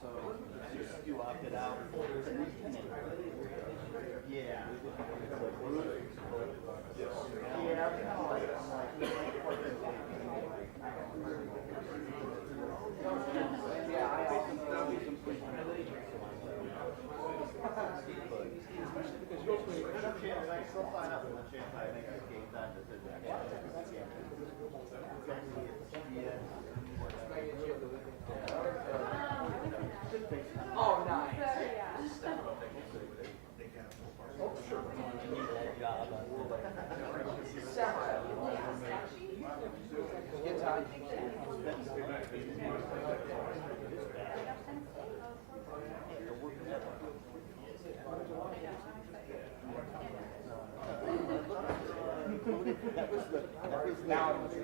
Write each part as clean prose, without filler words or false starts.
so you opted out. Yeah. Oh, nice.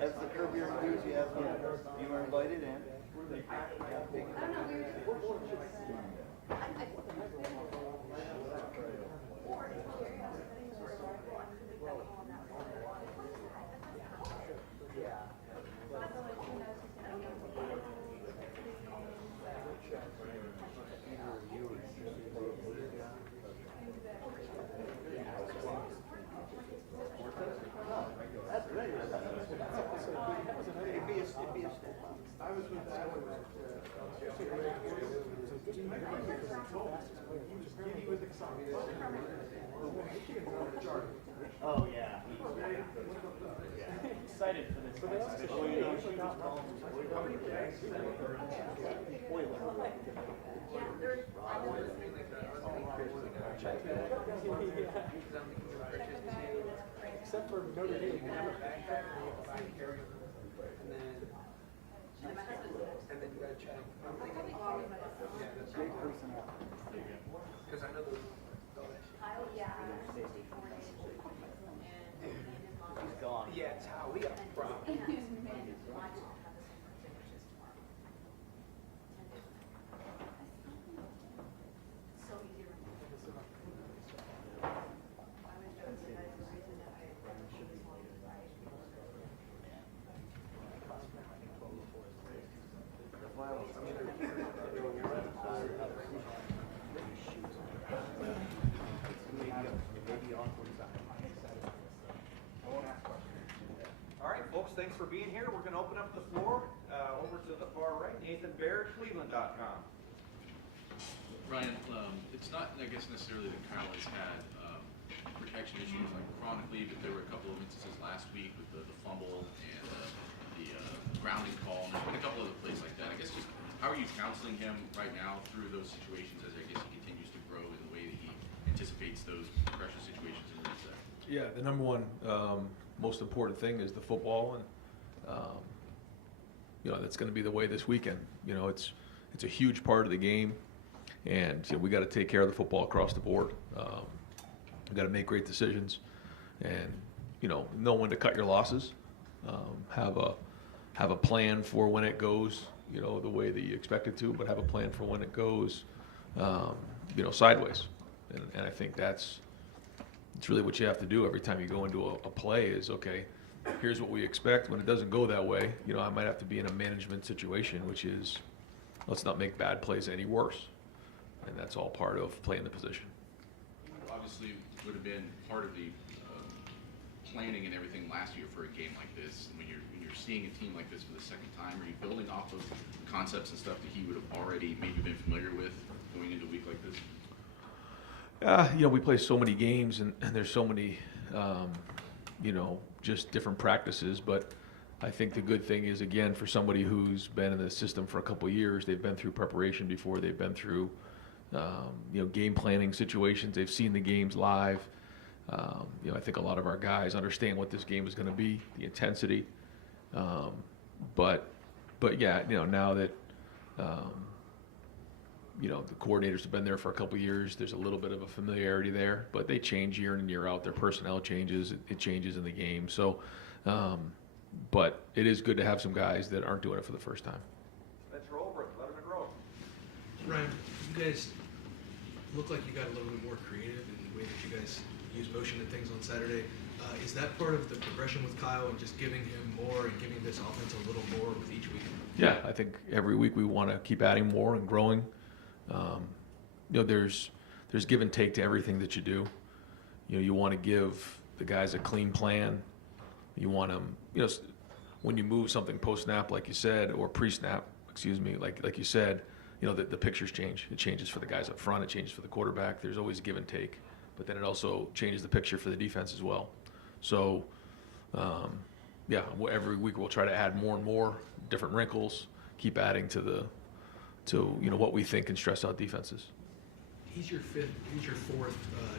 That's the curb your enthusiasm. You were invited in. Oh yeah. Excited for this. Except for Notre Dame. And then you gotta check. I'm thinking, yeah, that's great personnel. Because I know those. He's gone. Yeah, it's how we got a problem. All right, folks, thanks for being here. We're going to open up the floor over to the far right. Nathan Baird, Cleveland.com. Ryan, it's not, I guess, necessarily that Kyle has had protection issues like chronically, but there were a couple of instances last week with the fumble and the grounding call, and there's been a couple other plays like that. I guess just how are you counseling him right now through those situations as I guess he continues to grow in the way that he anticipates those pressure situations in reset? Yeah, the number one most important thing is the football, and that's going to be the way this weekend. It's a huge part of the game, and we got to take care of the football across the board. We got to make great decisions, and know when to cut your losses. Have a plan for when it goes, the way that you expect it to, but have a plan for when it goes, sideways. And I think it's really what you have to do every time you go into a play is, okay, here's what we expect. When it doesn't go that way, I might have to be in a management situation, which is, let's not make bad plays any worse. And that's all part of playing the position. Obviously, would have been part of the planning and everything last year for a game like this. When you're seeing a team like this for the second time, are you building off of concepts and stuff that he would have already maybe been familiar with going into a week like this? We play so many games, and there's so many, just different practices. But I think the good thing is, again, for somebody who's been in the system for a couple of years, they've been through preparation before, they've been through, game planning situations, they've seen the games live. I think a lot of our guys understand what this game is going to be, the intensity. But yeah, now that the coordinators have been there for a couple of years, there's a little bit of a familiarity there, but they change year in and year out. Their personnel changes, it changes in the game. So, but it is good to have some guys that aren't doing it for the first time. Let's roll over it. Let them grow. Ryan, you guys look like you got a little bit more creative in the way that you guys use motion and things on Saturday. Is that part of the progression with Kyle and just giving him more and giving this offense a little more with each week? Yeah, I think every week we want to keep adding more and growing. There's give and take to everything that you do. You want to give the guys a clean plan. You want them, when you move something post-snap, like you said, or pre-snap, excuse me, like you said, the pictures change. It changes for the guys up front. It changes for the quarterback. There's always give and take. But then it also changes the picture for the defense as well. So, every week we'll try to add more and more different wrinkles, keep adding to what we think can stress out defenses. He's your fourth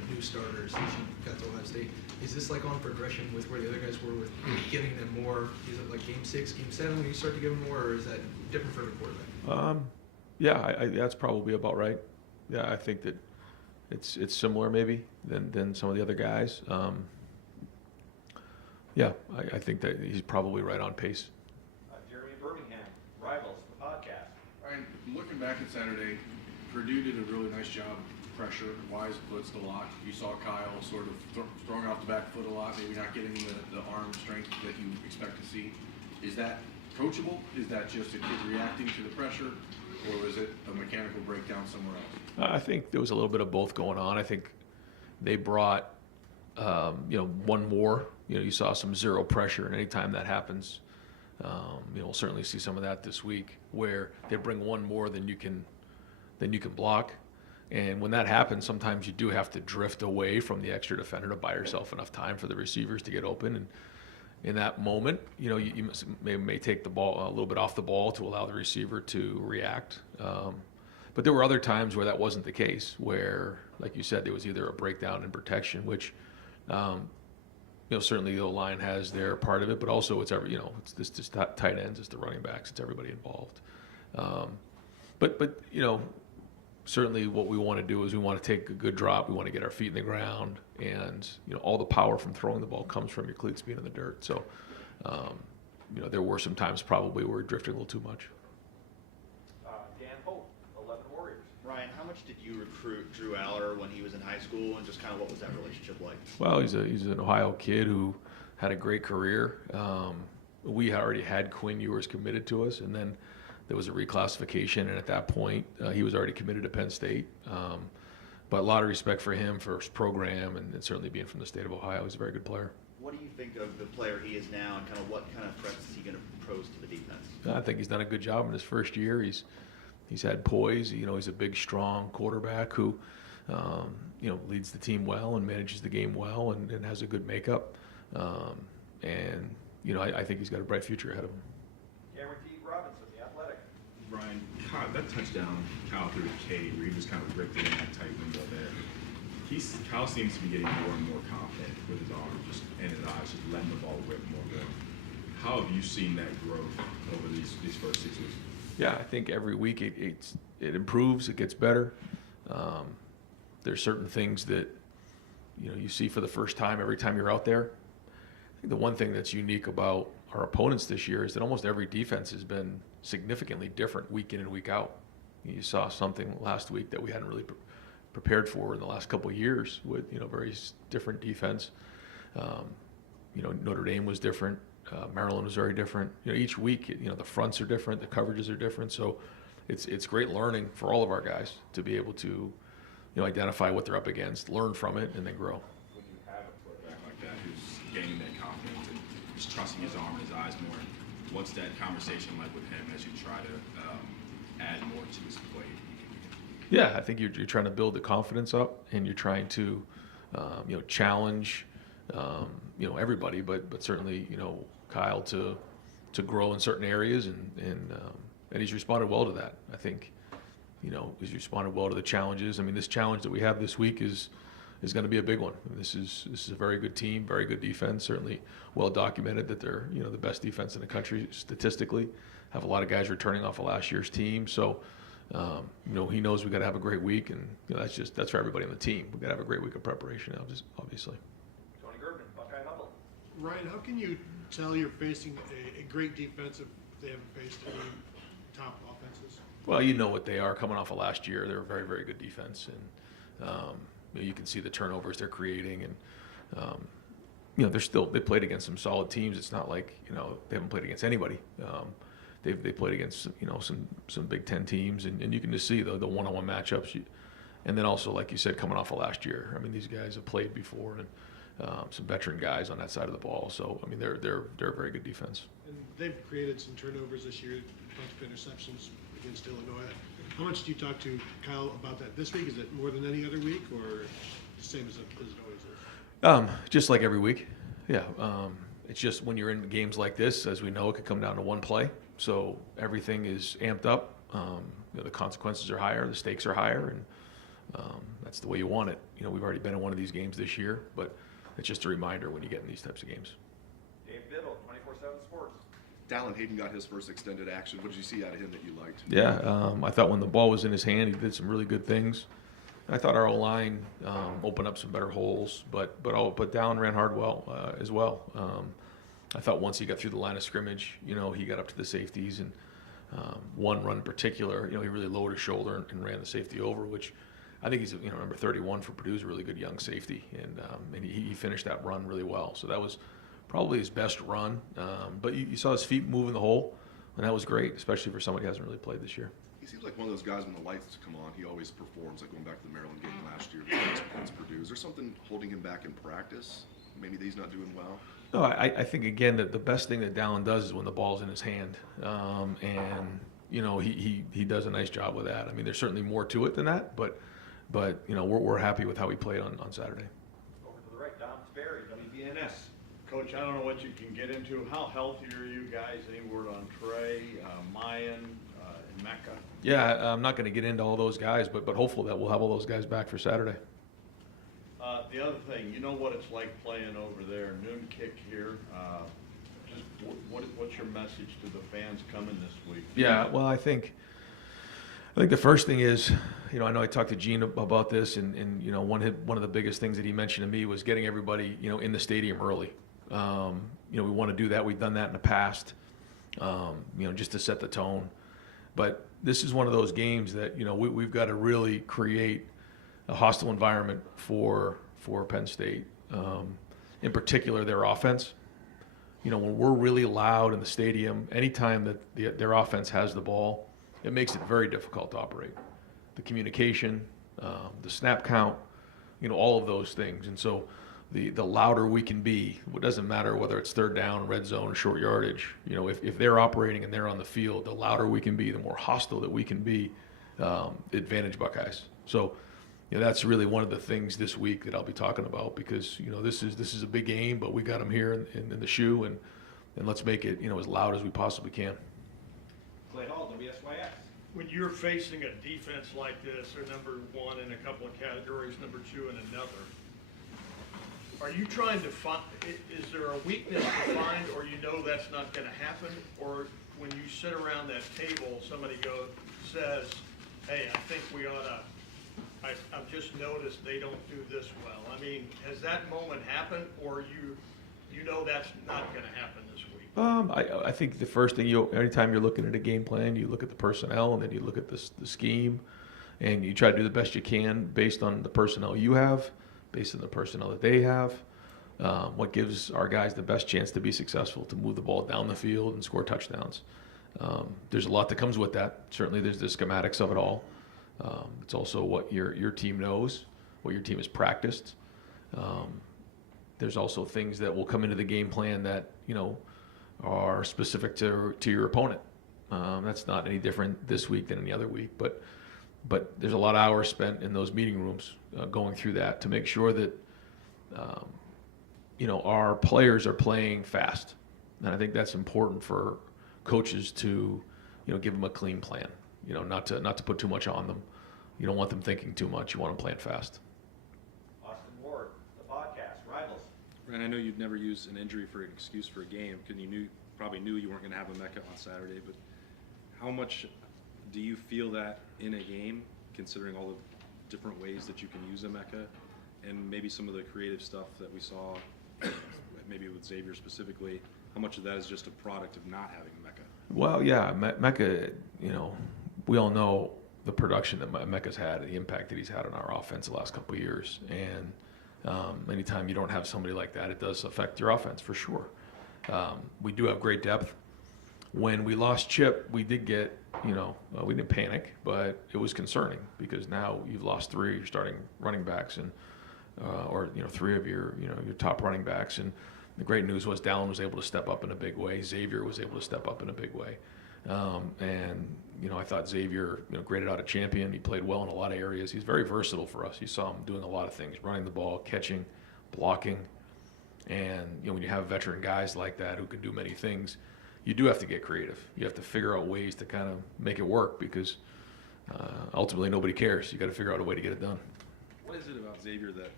new starter since you got to Ohio State. Is this like on progression with where the other guys were with giving them more? Is it like game 6, game 7 when you start to give them more, or is that different for the quarterback? That's probably about right. Yeah, I think that it's similar maybe than some of the other guys. I think that he's probably right on pace. Jeremy Birmingham, Rivals, the podcast. Ryan, looking back at Saturday, Purdue did a really nice job pressure. Wise blitzed a lot. You saw Kyle sort of throwing off the back foot a lot, maybe not getting the arm strength that you expect to see. Is that coachable? Is that just a kid reacting to the pressure? Or is it a mechanical breakdown somewhere else? I think there was a little bit of both going on. I think they brought, one more. You saw some zero pressure, and anytime that happens, we'll certainly see some of that this week, where they bring one more than you can block. And when that happens, sometimes you do have to drift away from the extra defender to buy yourself enough time for the receivers to get open. And in that moment, you may take the ball a little bit off the ball to allow the receiver to react. But there were other times where that wasn't the case, where, like you said, there was either a breakdown in protection, which, certainly the O-line has their part of it, but also it's just tight ends, it's the running backs, it's everybody involved. But certainly what we want to do is we want to take a good drop. We want to get our feet in the ground, and all the power from throwing the ball comes from your cleats being in the dirt. So, there were some times probably where we drifted a little too much. Dan Hope, 11 Warriors. Ryan, how much did you recruit Drew Aller when he was in high school, and just kind of what was that relationship like? Well, he's an Ohio kid who had a great career. We already had Quinn Ewers committed to us, and then there was a reclassification, and at that point, he was already committed to Penn State. But a lot of respect for him, for his program, and certainly being from the state of Ohio. He's a very good player. What do you think of the player he is now, and kind of what kind of threats is he going to pose to the defense? I think he's done a good job in his first year. He's had poise. He's a big, strong quarterback who, leads the team well and manages the game well and has a good makeup. I think he's got a bright future ahead of him. Guaranteed Robinson, the Athletic. Brian, that touchdown Kyle threw to Cade, where he just kind of ripped it in that tight window there. Kyle seems to be getting more and more confident with his arm and his eyes, just letting the ball rip more and more. How have you seen that growth over these first 6 weeks? Yeah, I think every week it improves, it gets better. There's certain things that you see for the first time every time you're out there. I think the one thing that's unique about our opponents this year is that almost every defense has been significantly different week in and week out. You saw something last week that we hadn't really prepared for in the last couple of years with very different defense. Notre Dame was different. Maryland was very different. Each week, the fronts are different, the coverages are different. So it's great learning for all of our guys to be able to identify what they're up against, learn from it, and then grow. When you have a quarterback like that who's gaining that confidence and just trusting his arm and his eyes more, what's that conversation like with him as you try to add more to his play? Yeah, I think you're trying to build the confidence up, and you're trying to challenge everybody, but certainly Kyle to grow in certain areas, and he's responded well to that. I think he's responded well to the challenges. I mean, this challenge that we have this week is going to be a big one. This is a very good team, very good defense. Certainly well documented that they're the best defense in the country statistically. Have a lot of guys returning off of last year's team, so he knows we got to have a great week, and that's for everybody on the team. We got to have a great week of preparation, obviously. Tony Gervin, Buckeye Hubble. Ryan, how can you tell you're facing a great defense if they haven't faced any top offenses? Well, what they are coming off of last year. They're a very, very good defense, and you can see the turnovers they're creating, and they played against some solid teams. It's not like they haven't played against anybody. they played against some Big Ten teams, and you can just see the one-on-one matchups. And then also, like you said, coming off of last year, I mean, these guys have played before, and some veteran guys on that side of the ball. So I mean, they're a very good defense. And they've created some turnovers this year, a bunch of interceptions against Illinois. How much do you talk to Kyle about that this week? Is it more than any other week, or the same as it always is? Just like every week, yeah. It's just when you're in games like this, as we know, it could come down to one play. So everything is amped up. The consequences are higher, the stakes are higher, and that's the way you want it. We've already been in one of these games this year, but it's just a reminder when you get in these types of games. Dave Biddle, 24/7 Sports. Dallin Hayden got his first extended action. What did you see out of him that you liked? Yeah, I thought when the ball was in his hand, he did some really good things. I thought our O-line opened up some better holes, but Dallin ran hard as well. I thought once he got through the line of scrimmage, he got up to the safeties, and one run in particular, he really lowered his shoulder and ran the safety over, which I think he's number 31 for Purdue's a really good young safety, and he finished that run really well. So that was probably his best run, but you saw his feet move in the hole, and that was great, especially for somebody who hasn't really played this year. He seems like one of those guys when the lights come on, he always performs, like going back to the Maryland game last year against Purdue. Is there something holding him back in practice? Maybe that he's not doing well? No, I think, again, that the best thing that Dallin does is when the ball's in his hand, and he does a nice job with that. I mean, there's certainly more to it than that, but we're happy with how he played on Saturday. Over to the right, Don Sperry, WBNS. Coach, I don't know what you can get into. How healthy are you guys? Any word on Trey, Mayan, and Mecca? Yeah, I'm not going to get into all those guys, but hopeful that we'll have all those guys back for Saturday. The other thing, you know what it's like playing over there, noon kick here. Just what's your message to the fans coming this week? Yeah, well, I think the first thing is, I know I talked to Gene about this, and one of the biggest things that he mentioned to me was getting everybody, in the stadium early. We want to do that. We've done that in the past, just to set the tone. But this is one of those games that, we've got to really create a hostile environment for Penn State, in particular their offense. When we're really loud in the stadium, anytime that their offense has the ball, it makes it very difficult to operate. The communication, the snap count, all of those things. And so the louder we can be, it doesn't matter whether it's third down, red zone, or short yardage. If they're operating and they're on the field, the louder we can be, the more hostile that we can be, advantage Buckeyes. So that's really one of the things this week that I'll be talking about, because this is a big game, but we got them here in the shoe, and let's make it as loud as we possibly can. Clay Hall, WSYS. When you're facing a defense like this, they're number one in a couple of categories, number two in another. Are you trying to find, is there a weakness to find, or that's not going to happen? Or when you sit around that table, somebody says, hey, I think we ought to, I've just noticed they don't do this well. I mean, has that moment happened, or that's not going to happen this week? I think the first thing anytime you're looking at a game plan, you look at the personnel, and then you look at the scheme, and you try to do the best you can based on the personnel you have, based on the personnel that they have, what gives our guys the best chance to be successful, to move the ball down the field and score touchdowns. There's a lot that comes with that. Certainly there's the schematics of it all. It's also what your team knows, what your team has practiced. There's also things that will come into the game plan that, are specific to your opponent. That's not any different this week than any other week, but there's a lot of hours spent in those meeting rooms going through that to make sure that our players are playing fast, and I think that's important for coaches to give them a clean plan. Not to put too much on them. You don't want them thinking too much. You want them playing fast. Austin Ward, the podcast, Rivals. Ryan, I know you'd never use an injury for an excuse for a game, because you probably knew you weren't going to have a Mecca on Saturday, but how much do you feel that in a game, considering all the different ways that you can use a Mecca, and maybe some of the creative stuff that we saw, maybe with Xavier specifically, how much of that is just a product of not having a Mecca? Well, yeah, Mecca, we all know the production that Mecca's had and the impact that he's had on our offense the last couple of years. And anytime you don't have somebody like that, it does affect your offense for sure. We do have great depth. when we lost Chip, we did get, we didn't panic, but it was concerning because now you've lost 3 of your starting running backs and, or 3 of your top running backs. And the great news was Dallin was able to step up in a big way. Xavier was able to step up in a big way. I thought Xavier, graded out a champion. He played well in a lot of areas. He's very versatile for us. You saw him doing a lot of things, running the ball, catching, blocking. And, when you have veteran guys like that who can do many things, you do have to get creative. You have to figure out ways to kind of make it work because ultimately nobody cares. You got to figure out a way to get it done. What is it about Xavier that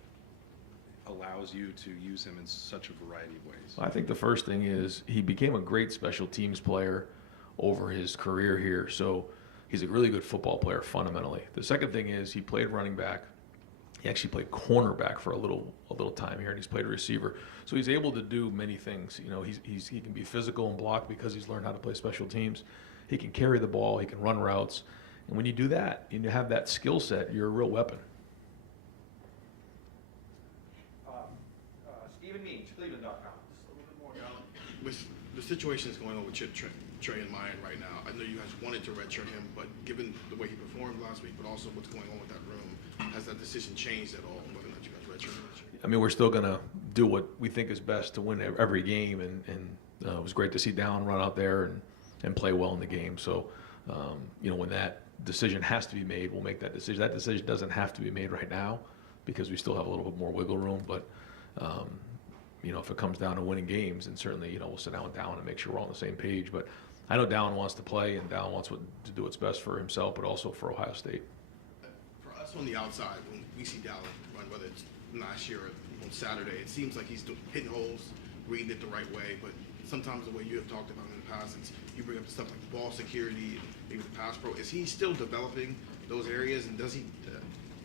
allows you to use him in such a variety of ways? I think the first thing is he became a great special teams player over his career here. So he's a really good football player fundamentally. The second thing is he played running back. He actually played cornerback for a little time here, and he's played receiver. So he's able to do many things. He can be physical and block because he's learned how to play special teams. He can carry the ball. He can run routes. And when you do that, and you have that skill set, you're a real weapon. Stephen Means, Cleveland.com. Just a little bit more down. With the situation that's going on with Chip Trey in mind right now, I know you guys wanted to redshirt him, but given the way he performed last week, but also what's going on with that room, has that decision changed at all on whether or not you guys redshirt him? I mean, we're still going to do what we think is best to win every game, and it was great to see Dallin run out there and play well in the game. So, when that decision has to be made, we'll make that decision. That decision doesn't have to be made right now because we still have a little bit more wiggle room, but if it comes down to winning games, then certainly, we'll sit down with Dallin and make sure we're all on the same page. But I know Dallin wants to play, and Dallin wants to do what's best for himself, but also for Ohio State. For us on the outside, when we see Dallin run, whether it's last year or on Saturday, it seems like he's hitting holes, reading it the right way. But sometimes the way you have talked about him in the past, you bring up stuff like ball security, maybe the pass pro. Is he still developing those areas, and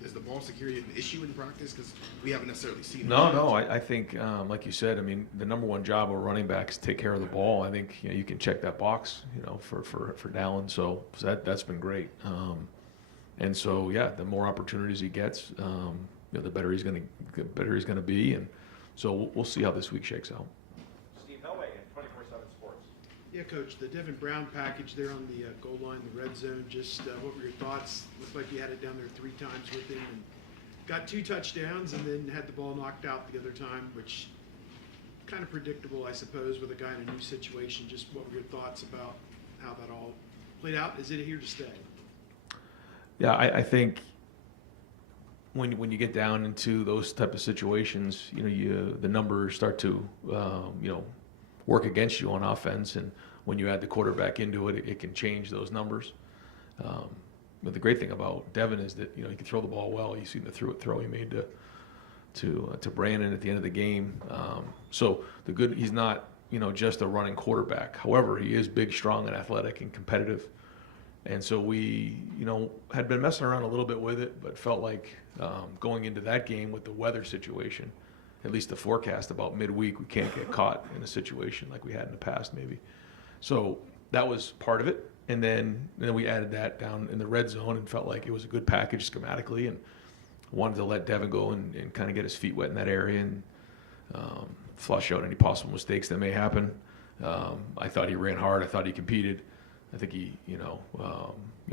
is the ball security an issue in practice? Because we haven't necessarily seen it. No. I think, like you said, I mean, the number one job of a running back is to take care of the ball. I think you can check that box, for Dallin. So that's been great. And so the more opportunities he gets, the better he's going to be. And so we'll see how this week shakes out. Steve Hellway at 24/7 Sports. Yeah, Coach, the Devin Brown package there on the goal line, the red zone, just what were your thoughts? Looked like you had it down there 3 times with him and got 2 touchdowns and then had the ball knocked out the other time, which kind of predictable, I suppose, with a guy in a new situation. Just what were your thoughts about how that all played out? Is it here to stay? Yeah, I think when you get down into those type of situations, the numbers start to work against you on offense, and when you add the quarterback into it, it can change those numbers. But the great thing about Devin is that he can throw the ball well. You see the throw he made to Brandon at the end of the game. So he's not just a running quarterback. However, he is big, strong, and athletic and competitive. And so we had been messing around a little bit with it, but felt like going into that game with the weather situation, at least the forecast about midweek, we can't get caught in a situation like we had in the past maybe. So that was part of it. And then we added that down in the red zone and felt like it was a good package schematically, and wanted to let Devin go and kind of get his feet wet in that area and flush out any possible mistakes that may happen. I thought he ran hard. I thought he competed. I think he,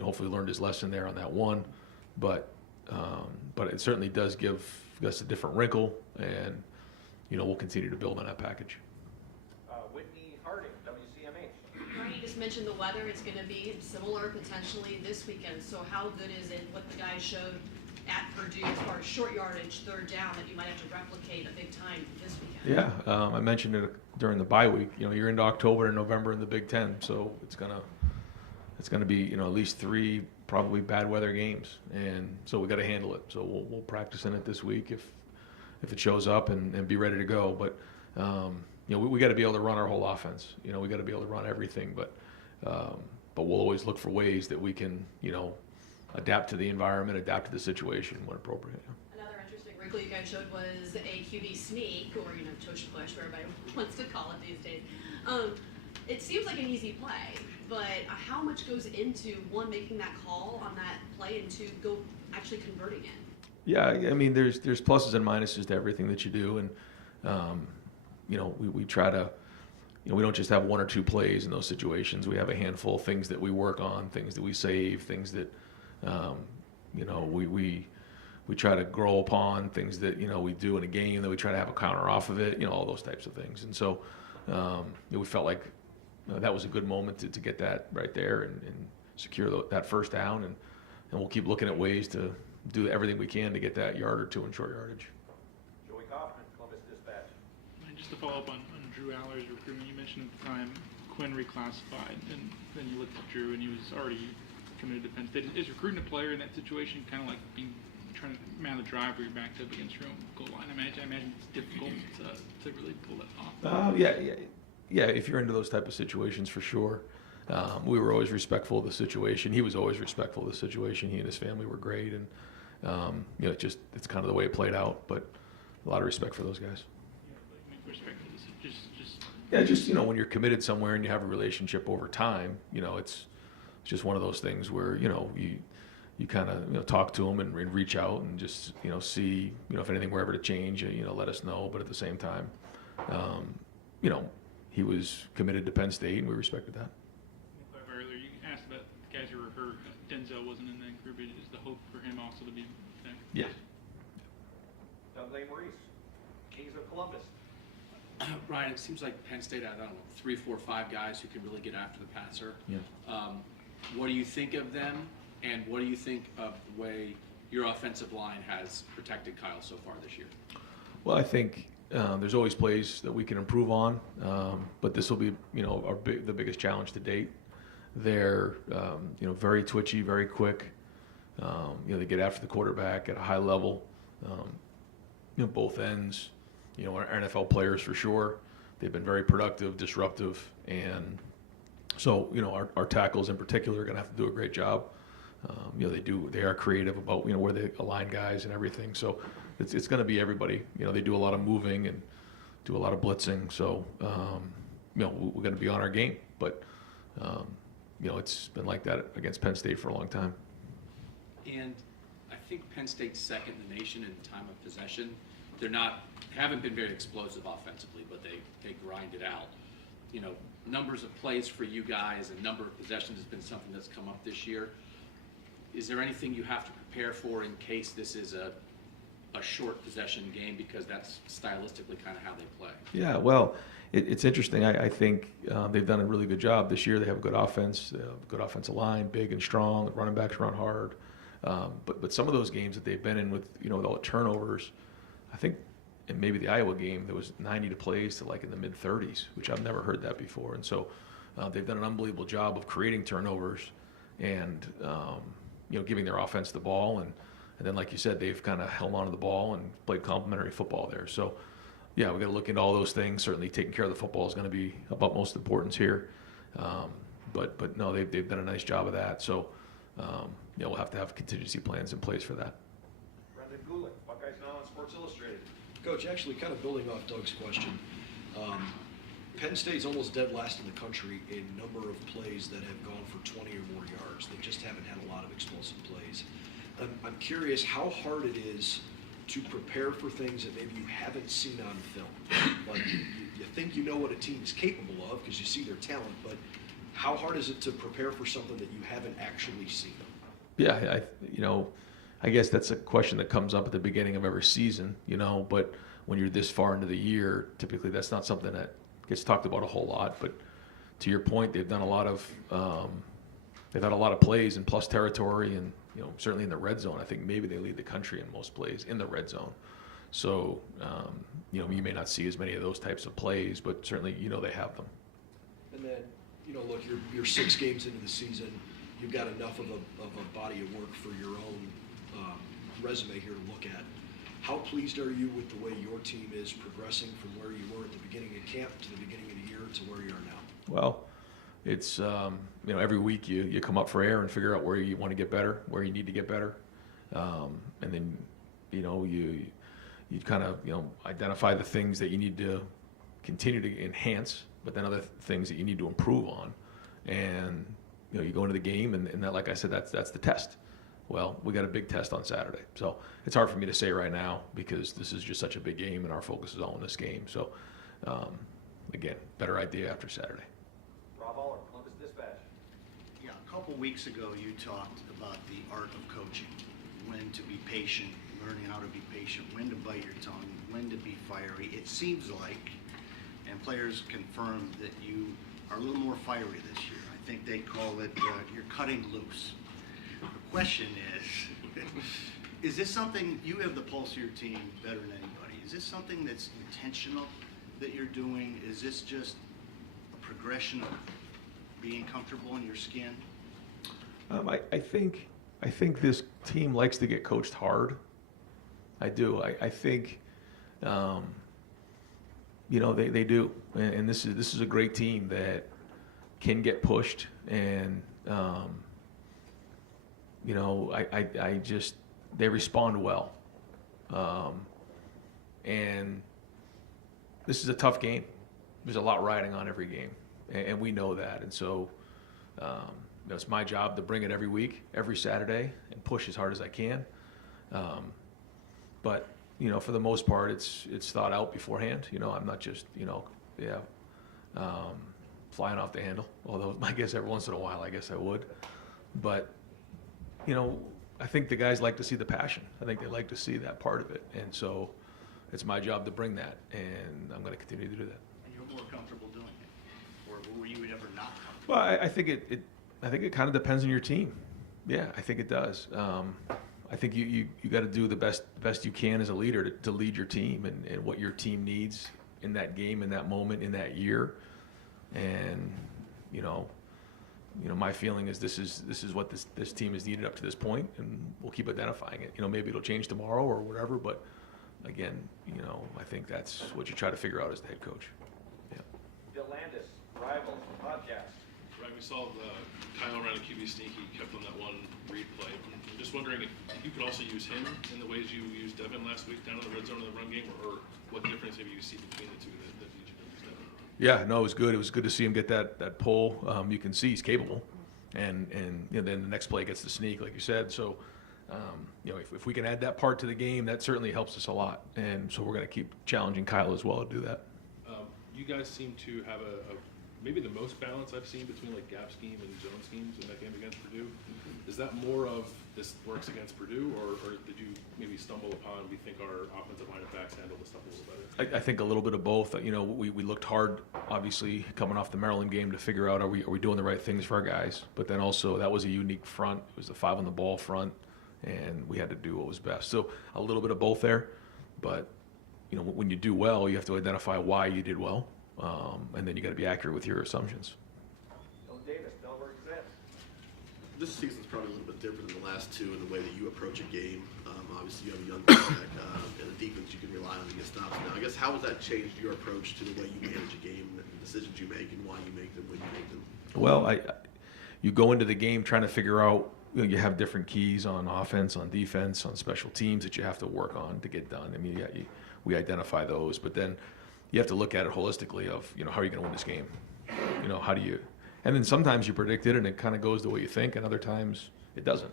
hopefully learned his lesson there on that one. But it certainly does give us a different wrinkle, and we'll continue to build on that package. Whitney Harding, WCMH. Brian, you just mentioned the weather. It's going to be similar potentially this weekend. So how good is it what the guys showed at Purdue as far as short yardage, third down, that you might have to replicate a big time this weekend? Yeah, I mentioned it during the bye week. You're into October and November in the Big Ten, so it's gonna be at least 3 probably bad weather games, and so we got to handle it. So we'll practice in it this week if it shows up and be ready to go. But we got to be able to run our whole offense. We got to be able to run everything, but we'll always look for ways that we can adapt to the environment, adapt to the situation when appropriate. Another interesting wrinkle you guys showed was a QB sneak, or tush push, whatever everybody wants to call it these days. It seems like an easy play, but how much goes into, 1, making that call on that play, and 2, actually converting it? Yeah, I mean, there's pluses and minuses to everything that you do, and we try to we don't just have one or two plays in those situations. We have a handful of things that we work on, things that we save, things that, we try to grow upon, things that, we do in a game that we try to have a counter off of it, all those types of things. And so we felt like that was a good moment to get that right there and secure that first down. And we'll keep looking at ways to do everything we can to get that yard or two in short yardage. Joey Kaufman, Columbus Dispatch. And just to follow up on Drew Aller's recruitment, you mentioned at the time Quinn reclassified, and then you looked at Drew and he was already committed to Penn State. Is recruiting a player in that situation kind of like trying to man the drive where you're backed up against your own goal line? I imagine it's difficult to really pull that off. Yeah. If you're into those type of situations, for sure. We were always respectful of the situation. He was always respectful of the situation. He and his family were great, and it's kind of the way it played out. But a lot of respect for those guys. Respect for this, when you're committed somewhere and you have a relationship over time, it's just one of those things where you kind of talk to them and reach out and just see if anything were ever to change, let us know. But at the same time, he was committed to Penn State, and we respected that. Earlier, you asked about the guys who were hurt. Denzel wasn't in that group. Is the hope for him also to be there? Yeah. Dudley Maurice, Kings of Columbus. Ryan, it seems like Penn State had, 3, 4, 5 guys who can really get after the passer. Yeah. What do you think of them, and what do you think of the way your offensive line has protected Kyle so far this year? Well, I think there's always plays that we can improve on, but this will be, the biggest challenge to date. They're, very twitchy, very quick. They get after the quarterback at a high level. Both ends, are NFL players for sure. They've been very productive, disruptive, and so, our tackles in particular are going to have to do a great job. They are creative about, where they align guys and everything. So it's going to be everybody. They do a lot of moving and do a lot of blitzing. So, we're going to be on our game. But, it's been like that against Penn State for a long time. And I think Penn State's second in the nation in time of possession. Haven't been very explosive offensively, but they grind it out. Numbers of plays for you guys and number of possessions has been something that's come up this year. Is there anything you have to prepare for in case this is a short possession game, because that's stylistically kind of how they play? Yeah, well, it's interesting. I think they've done a really good job this year. They have a good offense, they have a good offensive line, big and strong. The running backs run hard. But some of those games that they've been in with, with all the turnovers, I think in maybe the Iowa game, there was 90 plays to like in the mid-30s, which I've never heard that before. And so they've done an unbelievable job of creating turnovers and, giving their offense the ball. And then, like you said, they've kind of held on to the ball and played complementary football there. So, yeah, we got to look into all those things. Certainly taking care of the football is going to be of utmost importance here. But no, they've done a nice job of that. So, we'll have to have contingency plans in place for that. Brendan Gulick, Buckeyes Now on Sports Illustrated. Coach, actually kind of building off Doug's question, Penn State's almost dead last in the country in number of plays that have gone for 20 or more yards. They just haven't had a lot of explosive plays. I'm curious how hard it is to prepare for things that maybe you haven't seen on film. Like you think you know what a team is capable of because you see their talent, but how hard is it to prepare for something that you haven't actually seen? Yeah, I guess that's a question that comes up at the beginning of every season, but when you're this far into the year, typically that's not something that gets talked about a whole lot. But to your point, they've done a lot of, they've had a lot of plays in plus territory and, certainly in the red zone. I think maybe they lead the country in most plays in the red zone. So, you may not see as many of those types of plays, but certainly, they have them. And then, look, you're 6 games into the season. You've got enough of a body of work for your own resume here to look at. How pleased are you with the way your team is progressing from where you were at the beginning of camp to the beginning of the year to where you are now? Well, it's, every week you come up for air and figure out where you want to get better, where you need to get better. And then, you kind of, identify the things that you need to continue to enhance, but then other things that you need to improve on. And, you go into the game and that, like I said, that's the test. Well, we got a big test on Saturday. So it's hard for me to say right now because this is just such a big game and our focus is all in this game. So, again, better idea after Saturday. Rob Aller, Columbus Dispatch. Yeah, a couple weeks ago, you talked about the art of coaching, when to be patient, learning how to be patient, when to bite your tongue, when to be fiery. It seems like, and players confirm, that you are a little more fiery this year. I think they call it you're cutting loose. The question is this something, you have the pulse of your team better than anybody, is this something that's intentional that you're doing? Is this just a progression of being comfortable in your skin? I think this team likes to get coached hard. I do. I think, they do. And this is a great team that can get pushed. And, they respond well. And this is a tough game. There's a lot riding on every game. And we know that. And so, it's my job to bring it every week, every Saturday, and push as hard as I can. But for the most part, it's thought out beforehand. I'm not just flying off the handle. Although I guess every once in a while, I guess I would. But I think the guys like to see the passion. I think they like to see that part of it, and so it's my job to bring that, and I'm going to continue to do that. And you're more comfortable doing it, or were you ever not comfortable? Well, I think it kind of depends on your team. Yeah, I think it does. I think you got to do the best you can as a leader to lead your team and what your team needs in that game, in that moment, in that year. And my feeling is this is what this team has needed up to this point, and we'll keep identifying it. Maybe it'll change tomorrow or whatever, but again, I think that's what you try to figure out as the head coach. Yeah. Delandis, Rivals, Podcast. Right, we saw Kyle ran a QB sneak. He kept on that one read play. I'm just wondering if you could also use him in the ways you used Devin last week down in the red zone in the run game, or what difference have you seen between the two that you used Devin? Yeah, no, it was good. It was good to see him get that pull. You can see he's capable, and then the next play gets the sneak, like you said. So, if we can add that part to the game, that certainly helps us a lot. And so we're going to keep challenging Kyle as well to do that. You guys seem to have maybe the most balance I've seen between like gap scheme and zone schemes in that game against Purdue. Is that more of this works against Purdue, or did you maybe stumble upon, we think our offensive line and backs handle this stuff a little better? I think a little bit of both. We looked hard, obviously, coming off the Maryland game to figure out are we doing the right things for our guys. But then also that was a unique front. It was the 5 on the ball front, and we had to do what was best. So a little bit of both there. But when you do well, you have to identify why you did well, and then you got to be accurate with your assumptions. Bill Davis, Delaware Gazette. This season's probably a little bit different than the last two in the way that you approach a game. Obviously, you have a young quarterback and a defense you can rely on to get stops. Now, I guess how has that changed your approach to the way you manage a game, and the decisions you make, and why you make them when you make them? Well, you go into the game trying to figure out. You have different keys on offense, on defense, on special teams that you have to work on to get done. I mean, we identify those, but then you have to look at it holistically of, how are you going to win this game? How do you, and then sometimes you predict it and it kind of goes the way you think, and other times it doesn't.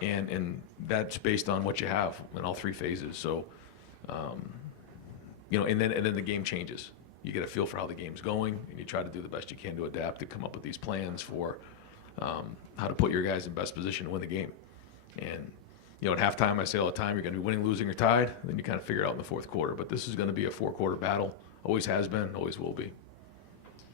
And that's based on what you have in all three phases. So, and then the game changes. You get a feel for how the game's going, and you try to do the best you can to adapt, to come up with these plans for how to put your guys in best position to win the game. And at halftime, I say all the time, you're going to be winning, losing, or tied. And then you kind of figure it out in the fourth quarter. But this is going to be a 4-quarter battle. Always has been, always will be.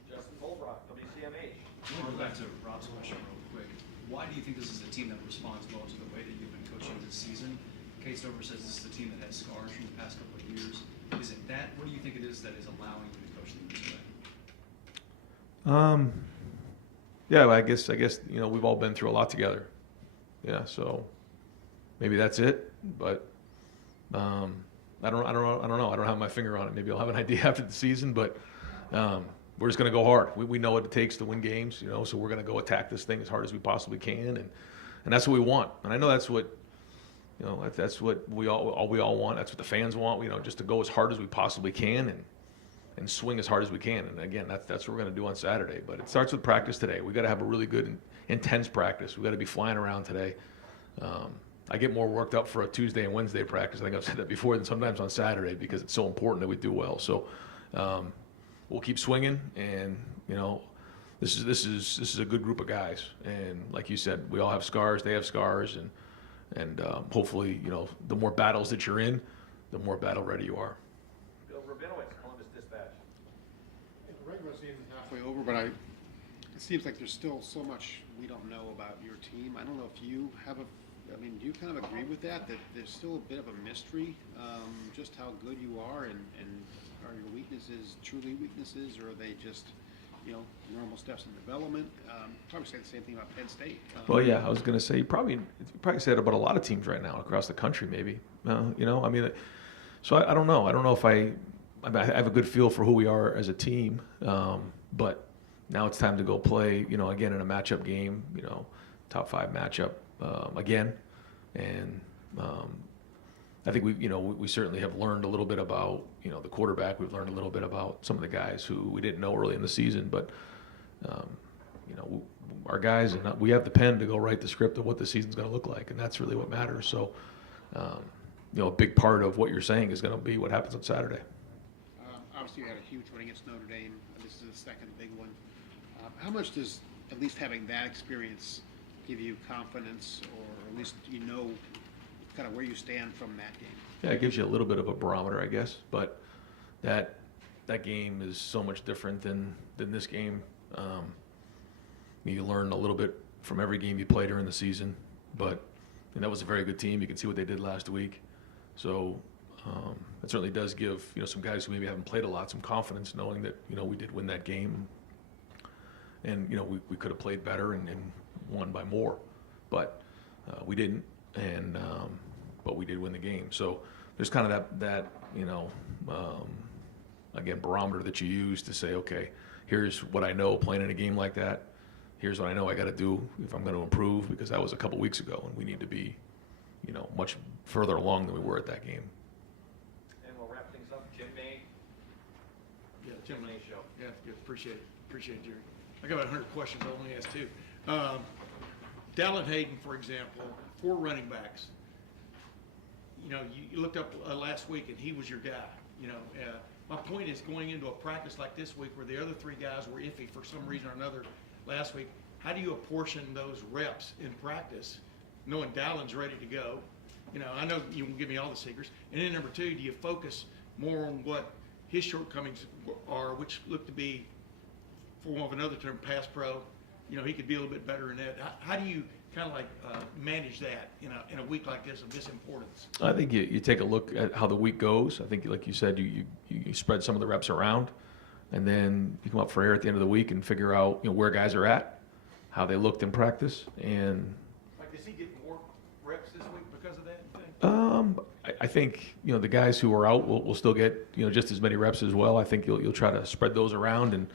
Justin Holbrook, WCMH. I want to go back to Rob's question real quick. Why do you think this is a team that responds well to the way that you've been coaching this season? Kate Stover says this is a team that has scars from the past couple of years. Is it that? What do you think it is that is allowing you to coach them this way? Yeah, I guess we've all been through a lot together. Yeah, so maybe that's it. But I don't know. I don't have my finger on it. Maybe I'll have an idea after the season. But we're just going to go hard. We know what it takes to win games. So we're going to go attack this thing as hard as we possibly can, and that's what we want. And I know that's what that's what we all want. That's what the fans want. Just to go as hard as we possibly can and swing as hard as we can. And again, that's what we're going to do on Saturday. But it starts with practice today. We got to have a really good and intense practice. We got to be flying around today. I get more worked up for a Tuesday and Wednesday practice. I think I've said that before, than sometimes on Saturday, because it's so important that we do well. So we'll keep swinging, and this is a good group of guys. And like you said, we all have scars. They have scars, and hopefully, the more battles that you're in, the more battle ready you are. Bill Rabinowitz, Columbus Dispatch. The regular season's halfway over, but it seems like there's still so much we don't know about your team. I don't know if you have do you kind of agree with that there's still a bit of a mystery, just how good you are, and are your weaknesses truly weaknesses, or are they just, normal steps in development? Probably say the same thing about Penn State. Well, yeah, I was going to say you probably say it about a lot of teams right now across the country, maybe. So I don't know. I don't know if I have a good feel for who we are as a team, but now it's time to go play, again in a matchup game, top 5 matchup again, and I think we certainly have learned a little bit about the quarterback. We've learned a little bit about some of the guys who we didn't know early in the season, but our guys, and we have the pen to go write the script of what the season's going to look like, and that's really what matters. So, a big part of what you're saying is going to be what happens on Saturday. Obviously, you had a huge win against Notre Dame. This is the second big one. How much does at least having that experience give you confidence, or at least kind of where you stand from that game? Yeah, it gives you a little bit of a barometer, I guess, but that game is so much different than this game. You learn a little bit from every game you play during the season, but that was a very good team. You can see what they did last week. So it certainly does give some guys who maybe haven't played a lot some confidence, knowing that we did win that game, and we could have played better and won by more, but we didn't, and but we did win the game. So there's kind of that again, barometer that you use to say, okay, here's what I know playing in a game like that. Here's what I know I got to do if I'm going to improve, because that was a couple weeks ago, and we need to be much further along than we were at that game. And we'll wrap things up. Jim May. Yeah, Jim May show. Yeah, good. Appreciate it, Jerry. I got about 100 questions. I'll only ask 2. Dallin Hayden, for example, 4 running backs. You looked up last week, and he was your guy. My point is, going into a practice like this week where the other 3 guys were iffy for some reason or another last week, how do you apportion those reps in practice, knowing Dallin's ready to go? I know you won't give me all the secrets. And then number 2, do you focus more on what his shortcomings are, which look to be, for want of another term, pass pro? He could be a little bit better in that. How do you kind of manage that in a week like this of this importance? I think you take a look at how the week goes. I think, like you said, you spread some of the reps around, and then you come up for air at the end of the week and figure out where guys are at, how they looked in practice, and. Does he get more reps this week because of that, you think? I think the guys who are out will still get just as many reps as well. I think you'll try to spread those around, and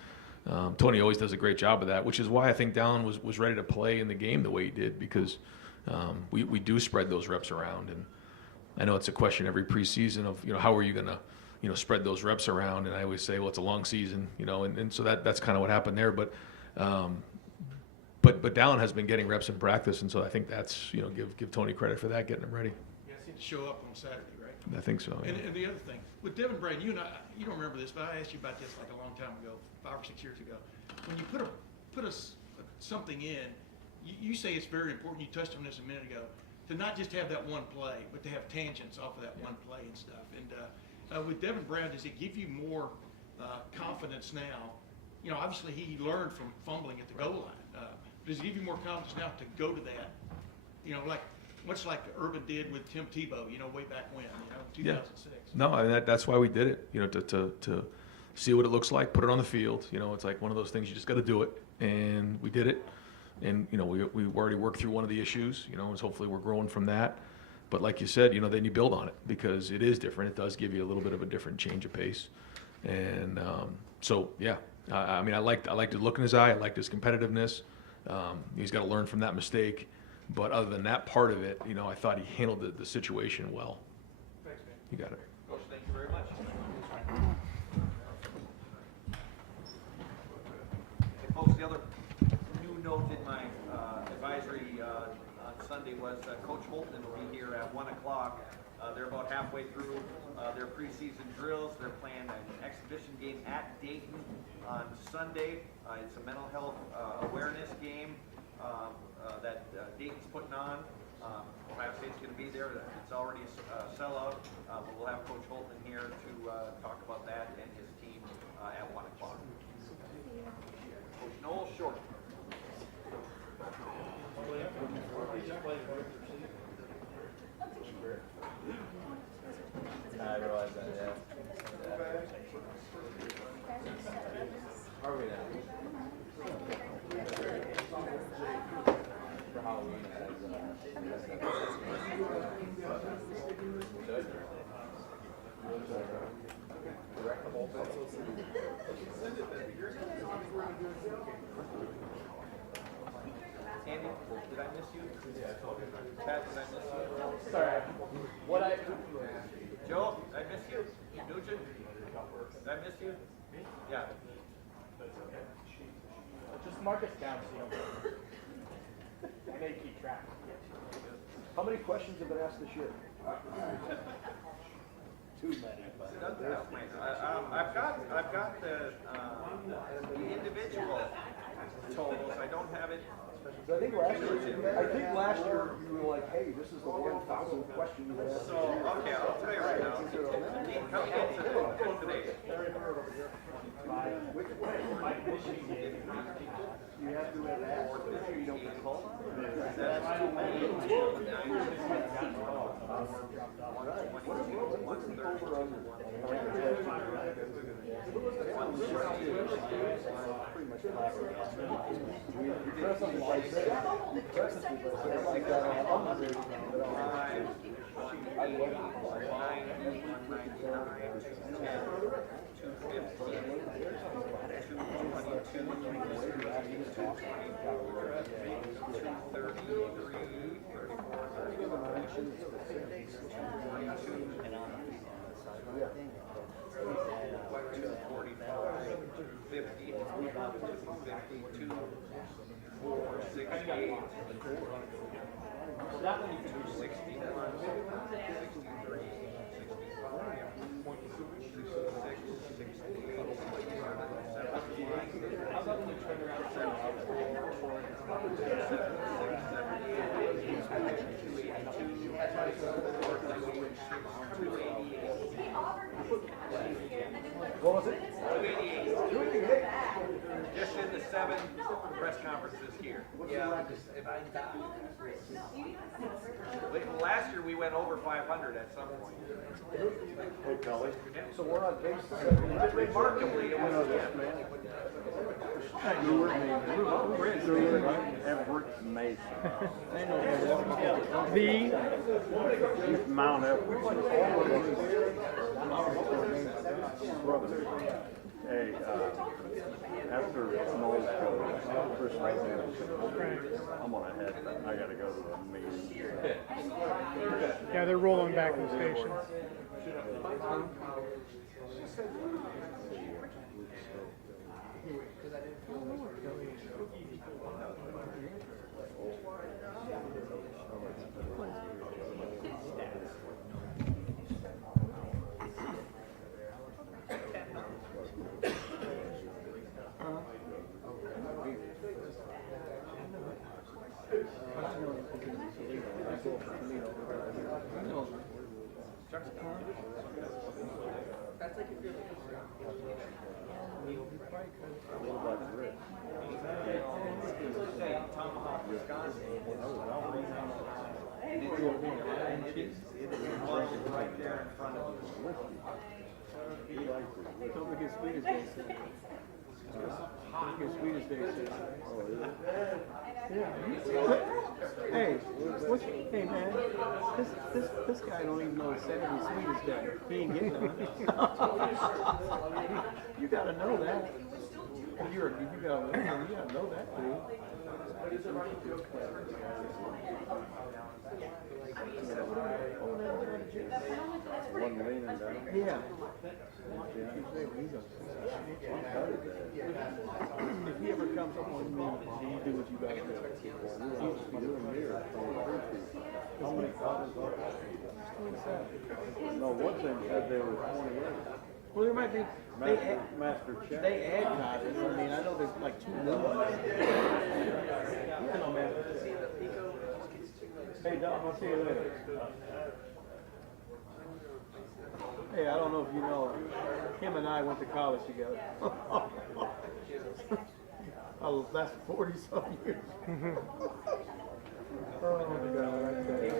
Tony always does a great job of that, which is why I think Dallin was ready to play in the game the way he did, because we do spread those reps around. And I know it's a question every preseason of how are you going to spread those reps around, and I always say, well, it's a long season, and so that's kind of what happened there. But Dallin has been getting reps in practice, and so I think that's give Tony credit for that, getting him ready. Yeah, I seem to show up on Saturday, right? I think so. Yeah. And the other thing, with Devin Brain, you don't remember this, but I asked you about this like a long time ago, 5 or 6 years ago. When you put something in, you say it's very important, you touched on this a minute ago, to not just have that one play, but to have tangents off of that one play and stuff. And with Devin Brown, does it give you more confidence now? Obviously he learned from fumbling at the goal line. Does it give you more confidence now to go to that? Much like Urban did with Tim Tebow, way back when, 2006. No, and that's why we did it, to see what it looks like, put it on the field. It's like one of those things, you just got to do it, and we did it. And we already worked through one of the issues, and hopefully we're growing from that. But like you said, then you build on it, because it is different. It does give you a little bit of a different change of pace. And so yeah, I liked the look in his eye. I liked his competitiveness. He's got to learn from that mistake. But other than that part of it, I thought he handled the situation well. Thanks, man. You got it. Coach, thank you very much. Hey, folks, the other new note in my advisory on Sunday was Coach Holtman will be here at 1 o'clock They're about halfway through their preseason drills. They're playing an exhibition game at Dayton on Sunday. It's a mental health awareness game that Dayton's putting on. Ohio State's going to be there. It's already a sellout, but we'll have Coach Holtman here to talk about that and his team at 1 o'clock. Coach Noel Short. I realize that, yeah. Are we now? For Halloween, direct the whole thing. Andy, did I miss you? Yeah, I told you. Pat, did I miss you? Sorry. What I... Joe, did I miss you? Nugent? Did I miss you? Yeah. Just mark us down so you don't... I may keep track. How many questions have been asked this year? Too many, but... I've got the individual totals. I don't have it. I think last year you were like, hey, this is the 1,000th question you asked. So, okay, I'll tell you right now. Come in today. Which way? You have to have asked, you don't get called? That's too many. What's the over under? Pretty much that one you can do 61, 63, 65, how about when you turn around 288. What was it? 288. Just in the 7 press conferences here. Yeah. Last year we went over 500 at some point. Hey, Kelly. So we're on pace to Remarkably, it was Everett Mason. The Mount Everett. Brother. Hey, after Knowles goes, Chris I'm gonna head. I gotta go to a meeting. Yeah, they're rolling back the station. right there in front of you. Don't forget Swedish Day. Don't forget Swedish Day. Yeah. Hey, hey man, this guy don't even know Saturday Swedish Day. He ain't getting none. You gotta know that. You gotta know that, dude. One leaning down? Yeah. If he ever comes up on me, do what you guys do. No, one thing said they were 28. Well, there might be. Master check. They add classes. I mean, I know there's like 2 new ones. Yeah, no, master check. Hey, Dom, I'll see you later. Hey, I don't know if you know, him and I went to college together. Oh, that's 40-some years. Oh, my God, I tell you.